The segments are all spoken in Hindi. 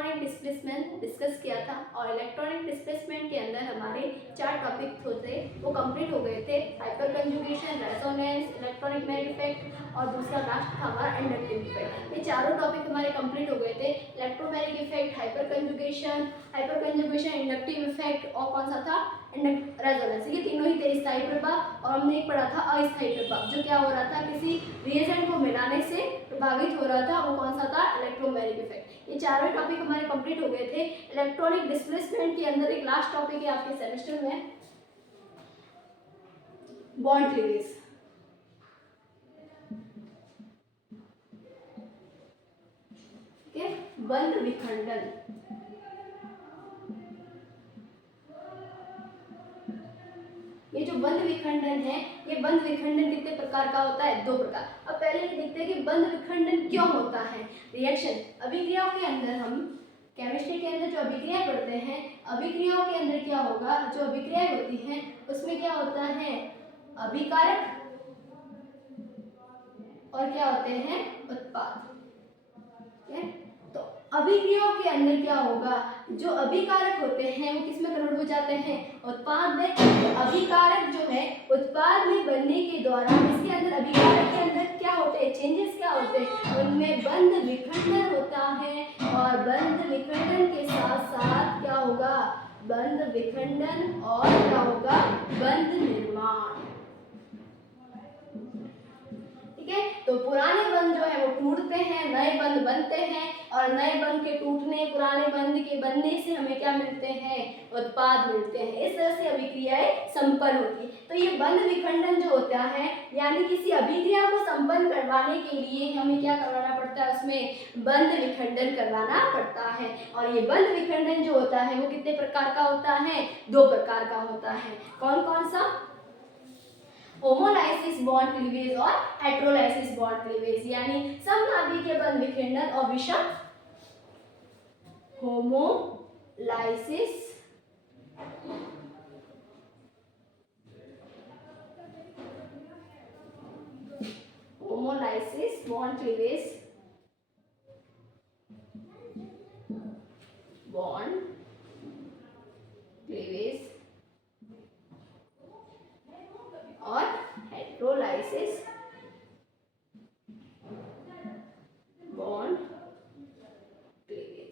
इलेक्ट्रॉनिक डिस्प्लेसमेंट डिस्कस किया था और इलेक्ट्रॉनिक डिस्प्लेसमेंट के अंदर हमारे 4 टॉपिक थे वो कंप्लीट हो गए थे। Hyper conjugation, resonance, electronic marriage effect और दूसरा लास्ट था हमारा इंडक्टिव इफेक्ट। ये चारों टॉपिक हमारे कंप्लीट हो गए थे। Electromeric effect, hyperconjugation, inductive effect और कौन सा था रेजोनेंस। ये तीनों ही थे स्थायी प्रभाव और हमने एक पढ़ा था अस्थायी प्रभाव, जो क्या हो रहा था किसी रिएजेंट को मिलाने से प्रभावित हो रहा था, वो कौन सा था इलेक्ट्रोमैरिक इफेक्ट। ये चारों टॉपिक हमारे कंप्लीट हो गए थे। इलेक्ट्रॉनिक डिस्प्लेसमेंट के अंदर एक लास्ट टॉपिक है आपके सेमेस्टर में, बॉन्ड क्लीवेज। बंध विखंडन। ये जो बंध विखंडन है, ये बंध विखंडन कितने प्रकार का होता है? 2 प्रकार। अब पहले ये देखते हैं कि बंध विखंडन क्यों होता है। रिएक्शन अभिक्रियाओं के अंदर, हम केमिस्ट्री के अंदर जो अभिक्रिया पढ़ते हैं, अभिक्रियाओं के अंदर क्या होगा, जो अभिक्रियाएं होती हैं उसमें क्या होता है अभिकारक और क्या होते हैं उत्पाद। तो अभिक्रियाओं के अंदर क्या होगा, जो अभिकारक होते हैं वो किस में कन्वर्ट हो जाते हैं उत्पाद में। तो अभिकारक जो है उत्पाद में बनने के दौरान इसके अंदर अभिकारक के अंदर क्या होते हैं चेंजेस, क्या होते हैं उनमें बंध विखंडन होता है। और बंध विखंडन के साथ साथ क्या होगा, बंध विखंडन और क्या होगा बंध निर्माण। तो पुराने बंध जो है वो टूटते हैं, नए बंध बनते हैं और नए बंध के टूटने, पुराने बंध के बनने से हमें क्या मिलते हैं उत्पाद मिलते हैं। इस तरह से अभिक्रियाएं संपन्न होती है। तो ये बंध विखंडन जो होता है, यानी किसी अभिक्रिया को संपन्न करवाने के लिए हमें क्या करवाना पड़ता है, उसमें बंध विखंडन करवाना पड़ता है। और ये बंध विखंडन जो होता है वो कितने प्रकार का होता है? 2 प्रकार का होता है। कौन कौन सा? होमोलाइसिस बॉन्ड क्लीवेज और हेटेरोलाइसिस बॉन्ड क्लीवेज, यानी समनाभिकीय बंध विखंडन और विषम होमोलाइसिस बॉन्ड क्लीवेज और हेटेरोलाइसिस बॉन्ड क्लीवेज।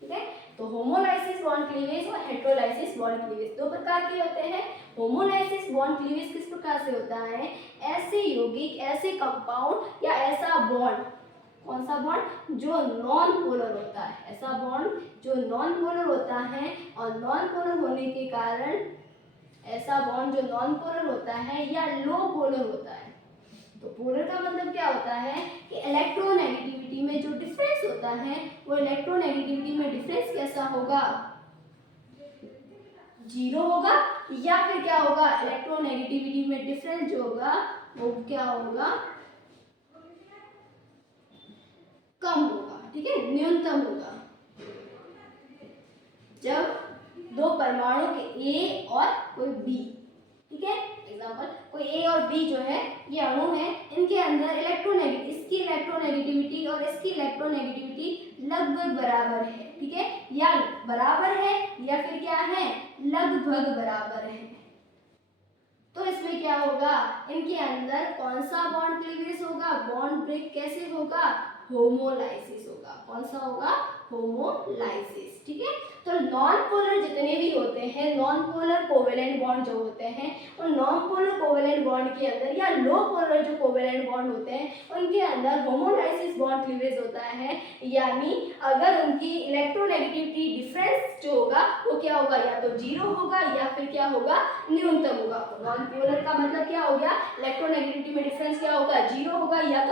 ठीक है, तो होमोलाइसिस बॉन्ड क्लीवेज और हेटेरोलाइसिस बॉन्ड क्लीवेज 2 प्रकार के होते हैं। होमोलाइसिस बॉन्ड क्लीवेज किस प्रकार से होता है, ऐसे यौगिक, ऐसे कंपाउंड या ऐसा बॉन्ड, कौन सा बॉन्ड जो नॉन पोलर होता है, ऐसा बॉन्ड जो नॉन पोलर होता है। और नॉन पोलर होने के कारण, ऐसा बॉन्ड जो नॉन पोलर होता है या लो पोलर होता है। तो पोलर का मतलब क्या होता है कि इलेक्ट्रोनेगेटिविटी में जो डिफरेंस होता है, वो इलेक्ट्रोनेगेटिविटी में डिफरेंस कैसा होगा, 0 होगा, या फिर क्या होगा इलेक्ट्रोनेगेटिविटी में डिफरेंस जो होगा वो क्या होगा कम होगा। ठीक है, न्यूनतम होगा। जब 2 परमाणु के ए और कोई बी, ठीक है, एग्जांपल कोई ए और बी जो है ये अणु है, इनके अंदर इसकी इलेक्ट्रोनेगेटिविटी और इसकी इलेक्ट्रोनेगेटिविटी लगभग बराबर है। ठीक है, या बराबर है या फिर क्या है लगभग बराबर है। तो इसमें क्या होगा, इनके अंदर कौन सा बॉन्ड क्लीवेज होगा, बॉन्ड ब्रेक कैसे होगा, होमोलाइसिस होगा। कौन सा होगा, होमोलाइसिस। ठीक है, तो नॉन पोलर जितने भी होते हैं, नॉन पोलर कोवेलेंट बॉन्ड जो होते हैं, उन नॉन पोलर कोवेलेंट बॉन्ड के अंदर या लो पोलर जो कोवेलेंट बॉन्ड होते हैं उनके अंदर होमोलाइसिस बॉन्ड क्लीवेज होता है। यानी अगर उनकी इलेक्ट्रोनेगेटिविटी डिफरेंस जो होगा वो क्या होगा, या तो 0 होगा या फिर क्या होगा न्यूनतम होगा। नॉन पोलर का मतलब क्या हो गया, इलेक्ट्रोनेगेटिविटी में डिफरेंस क्या होगा 0 होगा या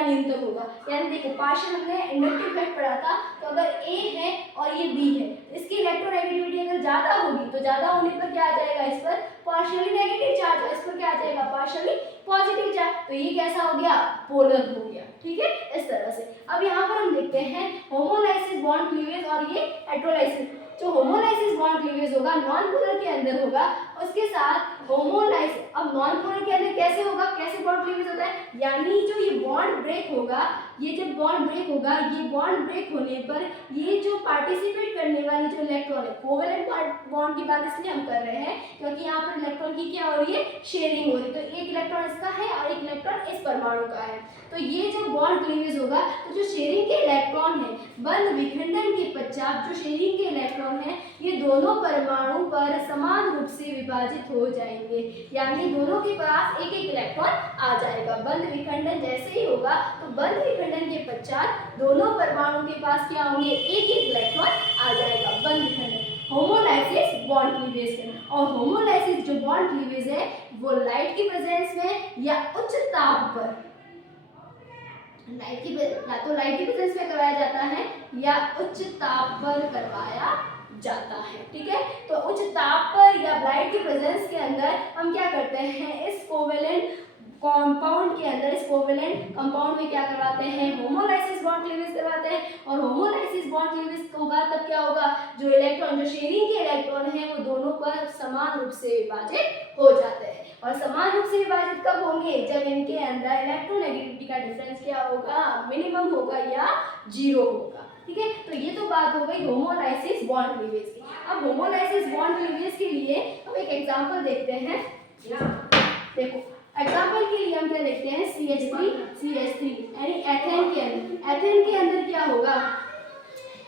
न्यूनतम होगा। यानी देखो पार्शियल हमने इंडक्टिव इफेक्ट पढ़ा था, तो अगर ए है और ये बी है, इसकी इलेक्ट्रोनेगेटिविटी अगर ज्यादा होगी तो ज्यादा होने पर क्या आ जाएगा, इस पर पार्शियली नेगेटिव चार्ज और इस पर क्या आ जाएगा पार्शियली पॉजिटिव चार्ज। तो ये कैसा हो गया, पोलर हो गया। ठीक है, इस तरह से। अब यहाँ पर हम देखते हैं होमोलाइसिस बॉन्ड क्लीवेज और ये हेटेरोलाइसिस। जो होमोलाइसिस बॉन्ड क्लीवेज होगा नॉन पोलर के अंदर होगा, उसके साथ होमोलाइसिस। अब नॉन पोलर के अंदर कैसे होगा, कैसे बॉन्ड क्लीवेज होता है, यानी जो ये बॉन्ड ब्रेक होगा, ये जब बॉन्ड ब्रेक होगा, ये बॉन्ड ब्रेक होने पर ये जो पार्टिसिपेट करने वाली जो इलेक्ट्रॉन है, कोवेलेंट बॉन्ड की बात इसलिए हम कर रहे हैं क्योंकि यहाँ पर इलेक्ट्रॉन की क्या हो रही है, शेयरिंग हो रही है। तो एक इलेक्ट्रॉन इसका है और एक इलेक्ट्रॉन इस परमाणु का है। तो ये जो बॉन्ड क्लीवेज होगा, तो जो शेयरिंग के इलेक्ट्रॉन है, बंध विखंडन के पश्चात जो शेयरिंग के इलेक्ट्रॉन है, ये दोनों परमाणु पर समान रूप से विभाजित हो जाएंगे, यानी दोनों के पास एक एक इलेक्ट्रॉन आ जाएगा। बंध विखंडन जैसे ही होगा, तो बंध विखंडन के पश्चात दोनों परमाणु के पास क्या होंगे, एक एक इलेक्ट्रॉन आ जाएगा। बंध विखंडन होमोलाइसिस बॉन्ड क्लीवेज है। और होमोलाइसिस जो बॉन्ड क्लीवेज है वो लाइट की प्रेजेंस में या उच्च ताप पर, लाइट की या तो लाइट की प्रेजेंस में करवाया जाता है या उच्च ताप पर करवाया जाता है। ठीक है, तो उच्च ताप पर या लाइट की प्रेजेंस के अंदर हम क्या करते हैं, इस कोवेलेंट कंपाउंड के अंदर, इस कोवेलेंट कंपाउंड में क्या करवाते हैं, होमोलाइसिस बॉन्ड क्लीवेज करवाते हैं। और होमोलाइसिस बॉन्ड क्लीवेज होगा तब क्या होगा, जो इलेक्ट्रॉन, जो शेयरिंग के इलेक्ट्रॉन है वो दोनों पर समान रूप से विभाजित हो जाते हैं। और समान रूप से विभाजित कब होंगे, जब इनके अंदर इलेक्ट्रोनेगेटिविटी का डिफरेंस क्या होगा, मिनिमम होगा या जीरो होगा। ठीक है, तो ये तो बात हो गई होमोलाइसिस बॉन्ड क्लीवेज की। अब होमोलाइसिस बॉन्ड क्लीवेज के लिए हम एक एग्जांपल देखते हैं। देखो एग्जांपल के लिए हम क्या देखते हैं, CH3 यानी एथेन के अंदर, एथेन के अंदर क्या होगा,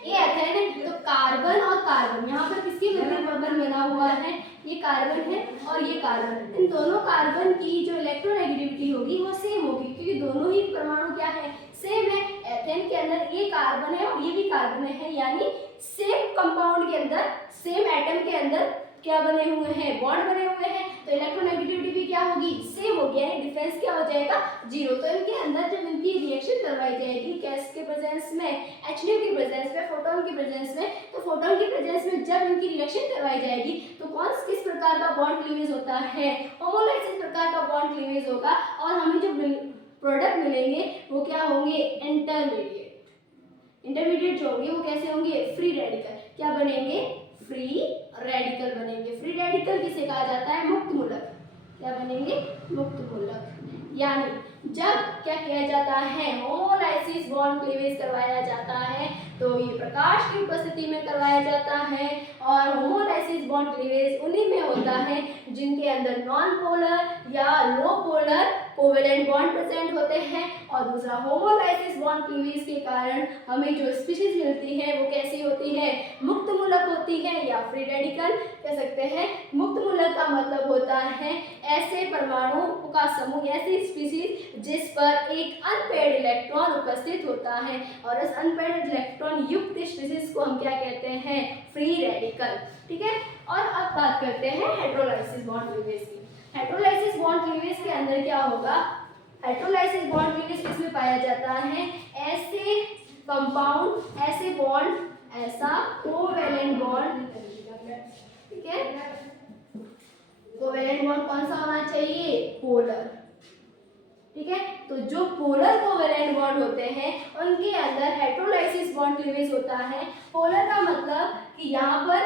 ये एथेन है तो कार्बन और कार्बन, यहाँ पर किसकी बंधन बना हुआ है, ये कार्बन है और ये कार्बन, इन दोनों कार्बन की जो इलेक्ट्रोनेगेटिविटी होगी वो सेम होगी, क्योंकि दोनों ही परमाणु क्या है, सेम है। एथेन के अंदर ये कार्बन है और ये भी कार्बन है, यानी सेम कंपाउंड के अंदर, सेम एटम के अंदर क्या बने हुए हैं, बॉन्ड बने हुए हैं। तो इलेक्ट्रोनेगेटिविटी भी क्या होगी, सेम होगी, यानी डिफरेंस क्या हो जाएगा, जीरो। तो इनके अंदर जब इनकी रिएक्शन करवाई जाएगी गैस के प्रेजेंस में, HNO की प्रेजेंस में, फोटोन की प्रेजेंस में, तो फोटोन की प्रेजेंस में जब इनकी रिएक्शन करवाई जाएगी तो कौन किस प्रकार का बॉन्ड क्लीवेज होता है, होमोलाइसिस प्रकार का बॉन्ड क्लीवेज होगा। और हमें जो प्रोडक्ट मिलेंगे वो क्या होंगे, इंटरमीडिएट जो होंगे वो कैसे होंगे, फ्री रेडिकल। क्या बनेंगे, फ्री रेडिकल बनेंगे। फ्री रेडिकल किसे कहा जाता है, मुक्त मूलक। क्या बनेंगे, मुक्त मूलक। यानी जब क्या किया जाता है, होमोलाइसिस बॉन्ड क्लीवेज करवाया जाता है तो ये प्रकाश की उपस्थिति में करवाया जाता है। और होमोलाइसिस बॉन्ड क्लीवेज उन्हीं में होता है जिनके अंदर नॉन पोलर या लो पोलर कोवेलेंट बॉन्ड प्रेजेंट होते हैं। और दूसरा, होमोलाइसिस बॉन्ड क्लीवेज के कारण हमें जो स्पीशीज मिलती है वो कैसी होती है, मुक्त मूलक होती है या फ्री रेडिकल कह सकते हैं। मुक्त मूलक का मतलब होता है ऐसे परमाणु का समूह, ऐसी स्पीशीज जिस पर एक अनपेयर्ड इलेक्ट्रॉन उपस्थित होता है, और इस अनपेयर्ड इलेक्ट्रॉन युक्त स्पीशीज को हम क्या कहते हैं, फ्री रेडिकल। ठीक है, और अब बात करते हैं हेटेरोलाइसिस बॉन्ड क्लीवेज की। हेटेरोलाइसिस बॉन्ड क्लीवेज के अंदर क्या होगा, हेटेरोलाइसिस बॉन्ड क्लीवेज किसमें पाया जाता है, ऐसे कंपाउंड, ऐसे बॉन्ड, ऐसा कोवेलेंट बॉन्ड। ठीक है, कोवेलेंट बॉन्ड कौन सा होना चाहिए, पोलर। ठीक है, तो जो पोलर कोवेलेंट बॉन्ड होते हैं उनके अंदर हेटेरोलाइसिस बॉन्ड क्लीवेज होता है। पोलर का मतलब कि यहाँ पर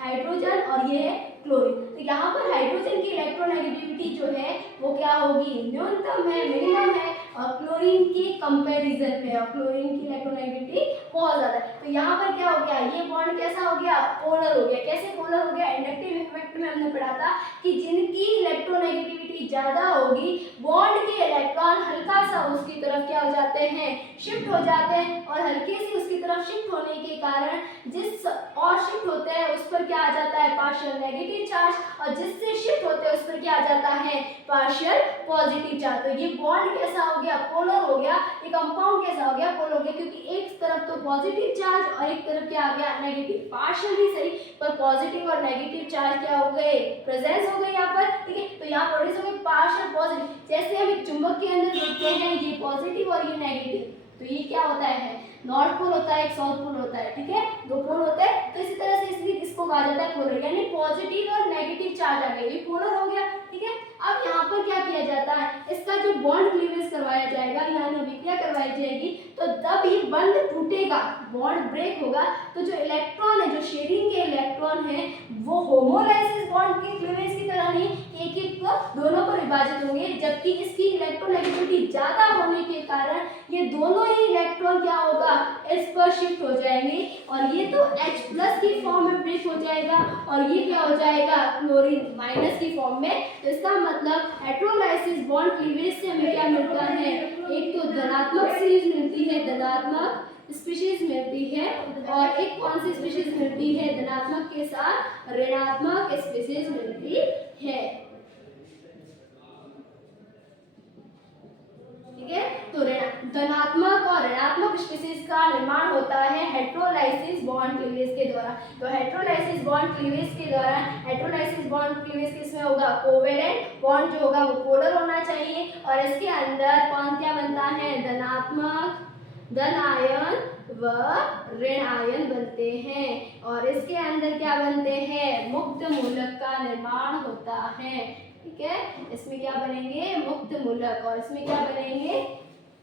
हाइड्रोजन और ये है क्लोरीन, तो यहाँ पर हाइड्रोजन की इलेक्ट्रोनेगेटिविटी जो है वो क्या होगी, न्यूनतम है, मिनिमम है, और क्लोरीन के कंपैरिजन में, और क्लोरीन की इलेक्ट्रोनेगेटिविटी बहुत ज्यादा है। तो यहाँ पर क्या हो गया, ये बॉन्ड कैसा हो गया, पोलर हो गया। कैसे पोलर हो गया, इंडक्टिव इफेक्ट में हमने पढ़ा था कि जिनकी इलेक्ट्रोनेगेटिविटी ज्यादा होगी बॉन्ड के इलेक्ट्रॉन हल्का सा उसकी तरफ क्या हो जाते हैं, शिफ्ट हो जाते हैं, और हल्के से उसकी तरफ शिफ्ट होने के कारण जिस और शिफ्ट होते हैं उस पर क्या आ जाता है, पार्शियल नेगेटिव चार्ज, और जिससे शिफ्ट होते हैं उस पर क्या आ जाता है, पार्शियल पॉजिटिव चार्ज। तो ये बॉन्ड कैसा हो गया, पोलर हो गया। ये कंपाउंड कैसा हो गया, पोलर हो गया, क्योंकि एक तरफ तो पॉजिटिव चार्ज और एक तरफ क्या आ गया, नेगेटिव। पार्शियल भी सही, पर पॉजिटिव और नेगेटिव चार्ज क्या हो गए, प्रेजेंस हो गई यहाँ पर। ठीक है, तो यहाँ प्रोड्यूस हो गए पार्शियल पॉजिटिव। जैसे हम एक चुंबक के अंदर देखते हैं ये पॉजिटिव और ये नेगेटिव, तो ये क्या होता है, नॉर्थ पोल होता है, एक साउथ पोल होता है। ठीक है, दो पोल होते हैं, तो इसी तरह से इसलिए इसको कहा जाता है पोलर, यानी पॉजिटिव और नेगेटिव चार्ज आ गए, ये पोलर हो गया। ठीक है, अब यहाँ पर क्या किया जाता है, इसका जो बॉन्ड क्लीवेज करवाया जाएगा, यानी अभिक्रिया करवाई जाएगी, तो तब ये बंध टूटेगा, बॉन्ड ब्रेक होगा, तो जो इलेक्ट्रॉन है, जो शेयरिंग के इलेक्ट्रॉन है वो होमोलाइसिस बॉन्ड की क्लीवेज की तरफ तरह नहीं एक एक दोनों पर विभाजित होंगे, जबकि इसकी इलेक्ट्रोनेगेटिविटी ज्यादा होने के कारण ये दोनों ही इलेक्ट्रॉन क्या होगा, इस पर शिफ्ट हो जाएंगे और ये तो H+ की फॉर्म में ब्रेक हो जाएगा और ये क्या हो जाएगा, क्लोरीन माइनस की फॉर्म में। तो इसका मतलब हेटेरोलाइसिस बॉन्ड क्लीवेज से हमें क्या मिलता है, एक तो धनात्मक सीरीज मिलती है, धनात्मक स्पीशीज मिलती है, और एक कौन सी स्पीशीज मिलती है, धनात्मक के साथ ऋणात्मक स्पीशीज मिलती है। ठीक है, तो धनात्मक और ऋणात्मक स्पीशीज का निर्माण होता है हेटेरोलाइसिस बॉन्ड क्लीवेज के द्वारा। तो हेटेरोलाइसिस बॉन्ड क्लीवेज के द्वारा, हेटेरोलाइसिस बॉन्ड क्लीवेज किसमें होगा, कोवेलेंट बॉन्ड जो होगा वो पोलर होना चाहिए, और इसके अंदर कौन क्या बनता है, धनात्मक धन आयन व ऋण आयन बनते हैं, और इसके अंदर क्या बनते हैं, मुक्त मूलक का निर्माण होता है। ठीक है, इसमें क्या बनेंगे, मुक्त मूलक, और इसमें क्या बनेंगे,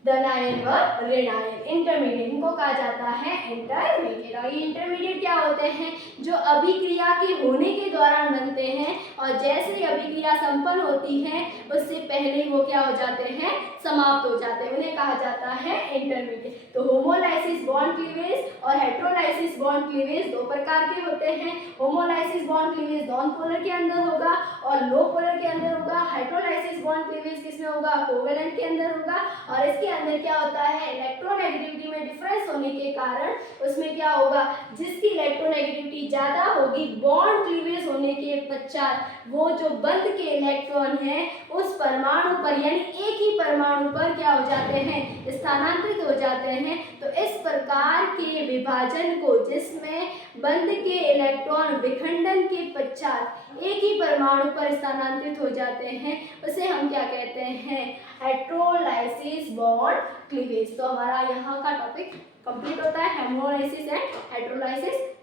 धन आयन व ऋण आयन। इंटरमीडिएट इनको कहा जाता है इंटरमीडिएट। और ये इंटरमीडिएट क्या होते हैं, जो अभिक्रिया के होने के दौरान बनते हैं, और जैसे ही अभिक्रिया संपन्न होती है उससे पहले ही वो क्या हो जाते हैं, समाप्त हो जाते हैं, उन्हें कहा जाता है इंटरमीडिएट। तो होमोलाइसिस बॉन्ड क्लीवेज और हेटेरोलाइसिस बॉन्ड क्लीवेज दो प्रकार के होते हैं। Homolysis bond cleavage non polar के अंदर होगा और लो पोलर के अंदर होगा। हेटेरोलाइसिस बॉन्ड क्लीवेज किसमें होगा, कोवेलेंट के अंदर होगा, और इसके अंदर क्या होता है, इलेक्ट्रोनेगेटिविटी में डिफरेंस होने के कारण उसमें क्या होगा, जिसकी इलेक्ट्रोनेगेटिविटी ज्यादा होगी बॉन्ड क्लीवेज होने के पश्चात वो जो बंध के इलेक्ट्रॉन है उस परमाणु पर, यानी एक ही परमाणु पर क्या हो जाते हैं, स्थानांतरित हो जाते हैं। तो इस प्रकार के विभाजन को, जिसमें बंध के इलेक्ट्रॉन विखंडन के पश्चात एक ही परमाणु पर स्थानांतरित हो जाते हैं, उसे हम क्या कहते हैं, हेटेरोलाइसिस बॉन्ड क्लीवेज। तो हमारा यहाँ का टॉपिक कंप्लीट होता है, होमोलाइसिस एंड हेटेरोलाइसिस।